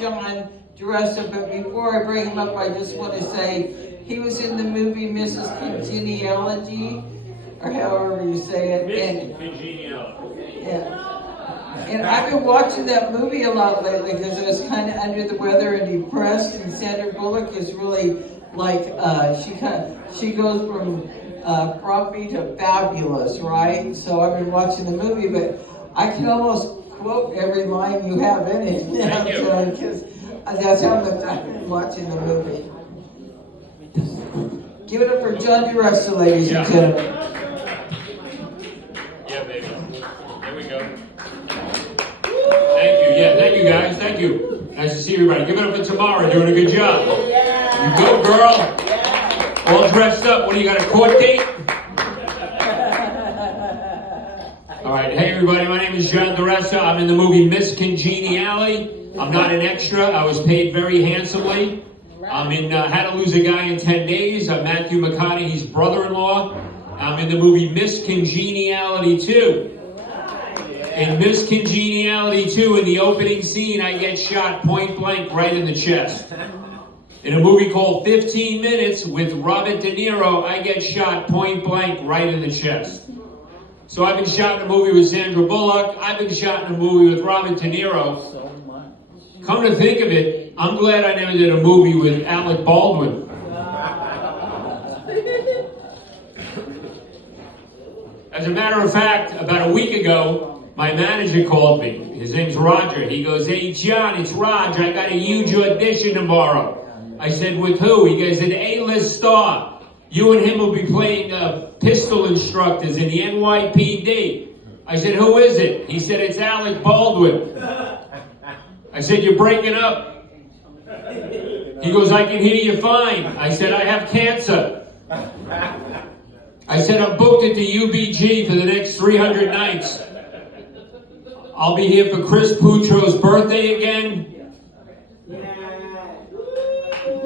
John DeRessa, but before I bring him up, I just want to say he was in the movie Mrs. Congeniality, or however you say it. Mrs. Congeniality. Yeah. And I've been watching that movie a lot lately because I was kind of under the weather and depressed, and Sandra Bullock is really like, she goes from frumpy to fabulous, right? So I've been watching the movie, but I can almost quote every line you have in it. Thank you. Because that's how much I've been watching the movie. Give it up for John DeRessa, ladies and gentlemen. Yeah, baby. There we go. Thank you. Yeah, thank you, guys. Thank you. Nice to see everybody. Give it up for Tamara. Doing a good job. You go, girl. All dressed up. What do you got, a court date? All right. Hey, everybody. My name is John DeRessa. I'm in the movie Miss Congeniality. I'm not an extra. I was paid very handsomely. I'm in How to Lose a Guy in 10 Days. I'm Matthew McConaughey's brother-in-law. I'm in the movie Miss Congeniality 2. In Miss Congeniality 2, in the opening scene, I get shot point blank right in the chest. In a movie called 15 Minutes with Robert De Niro, I get shot point blank right in the chest. So I've been shot in a movie with Sandra Bullock. I've been shot in a movie with Robert De Niro. Come to think of it, I'm glad I never did a movie with Alec Baldwin. As a matter of fact, about a week ago, my manager called me. His name's Roger. He goes, "Hey, John, it's Raj. I got a huge audition tomorrow." I said, "With who?" He goes, "An A-list star. You and him will be playing pistol instructors in the NYPD." I said, "Who is it?" He said, "It's Alec Baldwin." I said, "You're breaking up." He goes, "I can hear you fine." I said, "I have cancer." I said, "I'm booked at the UBG for the next 300 nights. I'll be here for Chris Putro's birthday again."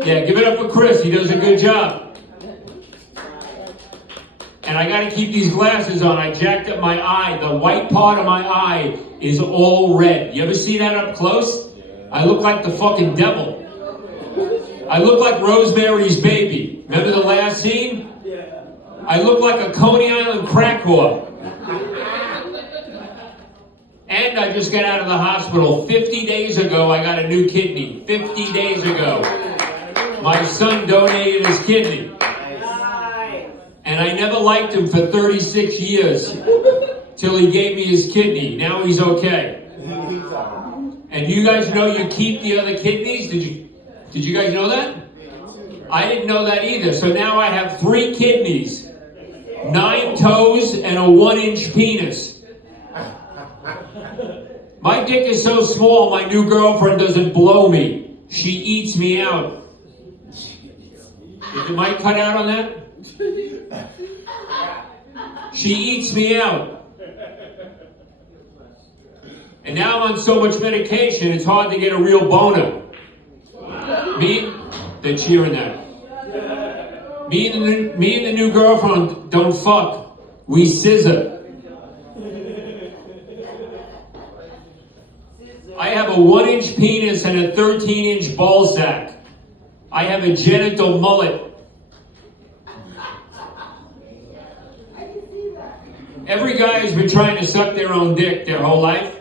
Yeah, give it up for Chris. He does a good job. And I got to keep these glasses on. I jacked up my eye. The white part of my eye is all red. You ever see that up close? I look like the fucking devil. I look like Rosemary's Baby. Remember the last scene? I look like a Coney Island crack whore. And I just got out of the hospital. 50 days ago, I got a new kidney. 50 days ago. My son donated his kidney. And I never liked him for 36 years. Till he gave me his kidney. Now he's okay. And you guys know you keep the other kidneys? Did you guys know that? I didn't know that either. So now I have 3 kidneys, 9 toes, and a 1-inch penis. My dick is so small, my new girlfriend doesn't blow me. She eats me out. Is the mic cut out on that? She eats me out. And now I'm on so much medication, it's hard to get a real boner. They're cheering that. Me and the new girlfriend don't fuck. We scissor. I have a 1-inch penis and a 13-inch ball sack. I have a genital mullet. Every guy has been trying to suck their own dick their whole life.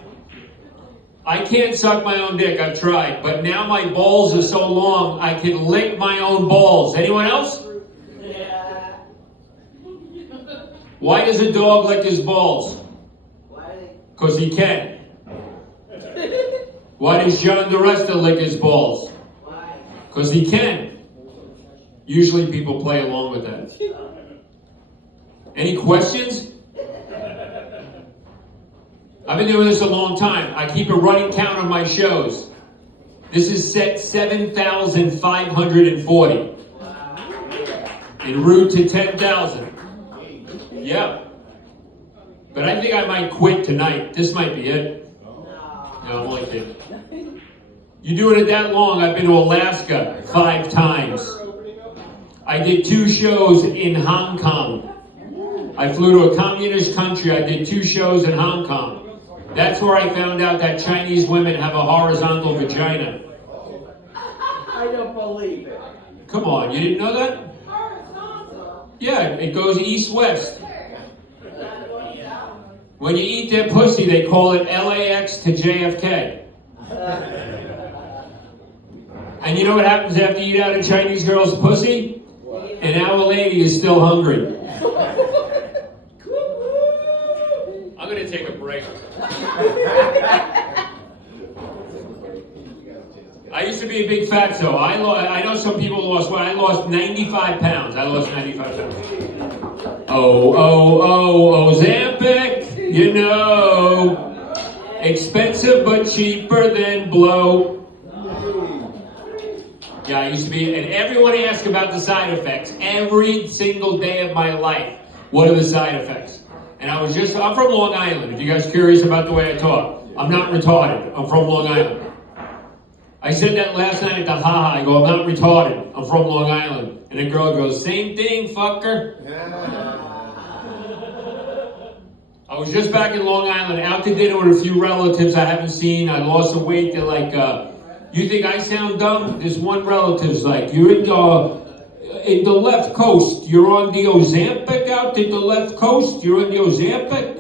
I can't suck my own dick, I've tried, but now my balls are so long, I can lick my own balls. Anyone else? Yeah. Why does a dog lick his balls? Because he can. Why does John DeRessa lick his balls? Because he can. Usually people play along with that. Any questions? I've been doing this a long time. I keep a running count on my shows. This is set 7,540. En route to 10,000. Yeah. But I think I might quit tonight. This might be it. No, I'm only kidding. You doing it that long? I've been to Alaska 5 times. I did 2 shows in Hong Kong. I flew to a communist country. I did 2 shows in Hong Kong. That's where I found out that Chinese women have a horizontal vagina. I don't believe it. Come on, you didn't know that? Yeah, it goes east-west. When you eat their pussy, they call it LAX to JFK. And you know what happens after you eat out a Chinese girl's pussy? An hour later, you're still hungry. I'm going to take a break. I used to be a big fatso. I know some people lost weight. I lost 95 pounds. I lost 95 pounds. Ozempic, you know. Expensive but cheaper than blow. Yeah, I used to be, and everyone asks about the side effects. Every single day of my life, what are the side effects? And I'm from Long Island, if you guys are curious about the way I talk. I'm not retarded, I'm from Long Island. I said that last night at the haha. I go, I'm not retarded. I'm from Long Island. And the girl goes, same thing, fucker. I was just back in Long Island, out to dinner with a few relatives I haven't seen. I lost the weight. They're like, you think I sound dumb? This one relative's like, you're in the left coast. You're on the Ozempic out in the left coast? You're on the Ozempic?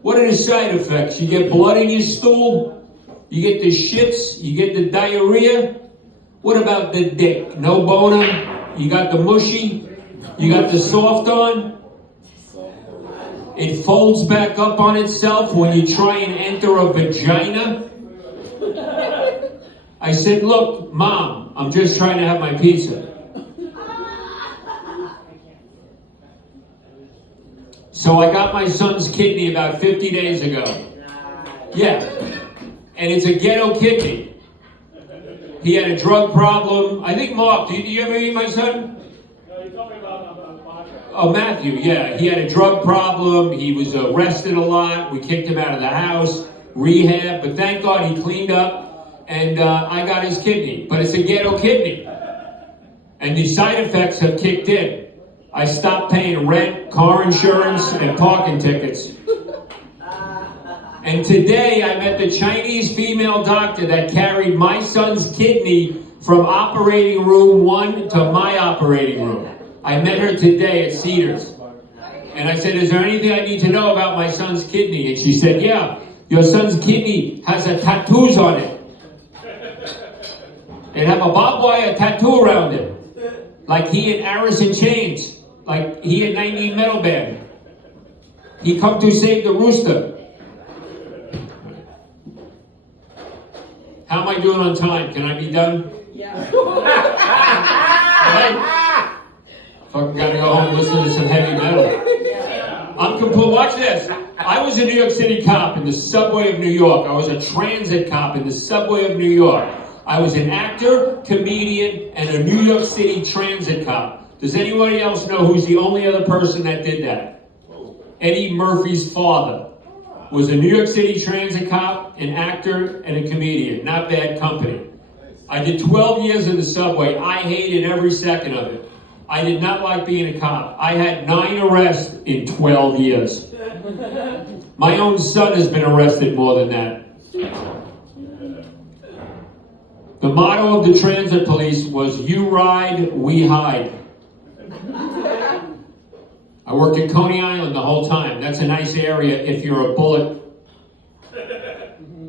What are the side effects? You get blood in your stool? You get the shits, you get the diarrhea. What about the dick? No boner? You got the mushy? You got the soft on? It folds back up on itself when you try and enter a vagina? I said, look, Mom, I'm just trying to have my pizza. So I got my son's kidney about 50 days ago. Yeah. And it's a ghetto kidney. He had a drug problem. I think, Mark, did you ever meet my son? No, you told me about Matthew, yeah. He had a drug problem. He was arrested a lot. We kicked him out of the house, rehab. But thank God he cleaned up, and I got his kidney. But it's a ghetto kidney. And the side effects have kicked in. I stopped paying rent, car insurance, and parking tickets. And today I met the Chinese female doctor that carried my son's kidney from operating room 1 to my operating room. I met her today at Cedars. And I said, is there anything I need to know about my son's kidney? And she said, yeah, your son's kidney has a tattoos on it. It have a barbed wire tattoo around it. Like he and Alice in Chains. Like he and 90 Metal Band. He come to save the rooster. How am I doing on time? Can I be done? Yeah. Right? Fucking gotta go home and listen to some heavy metal. I'm complete. Watch this. I was a New York City cop in the subway of New York. I was a transit cop in the subway of New York. I was an actor, comedian, and a New York City transit cop. Does anybody else know who's the only other person that did that? Eddie Murphy's father was a New York City transit cop, an actor, and a comedian. Not bad company. I did 12 years in the subway. I hated every second of it. I did not like being a cop. I had 9 arrests in 12 years. My own son has been arrested more than that. The motto of the transit police was, you ride, we hide. I worked at Coney Island the whole time. That's a nice area if you're a bullet.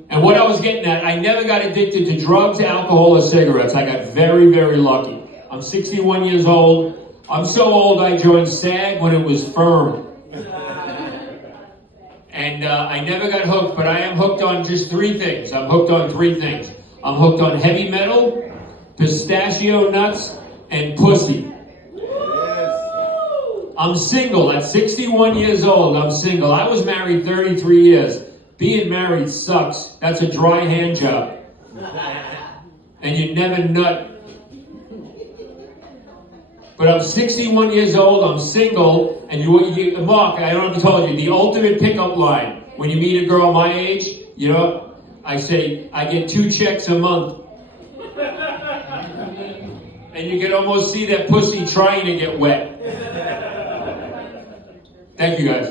And what I was getting at, I never got addicted to drugs, alcohol, or cigarettes. I got very, very lucky. I'm 61 years old. I'm so old I joined SAG when it was firm. And I never got hooked, but I am hooked on just 3 things. I'm hooked on 3 things. I'm hooked on heavy metal, pistachio nuts, and pussy. I'm single at 61 years old. I'm single. I was married 33 years. Being married sucks. That's a dry hand job. And you never nut. But I'm 61 years old. I'm single. And Mark, I don't know if I told you, the ultimate pickup line. When you meet a girl my age, you know, I say, I get 2 checks a month. And you can almost see that pussy trying to get wet. Thank you, guys.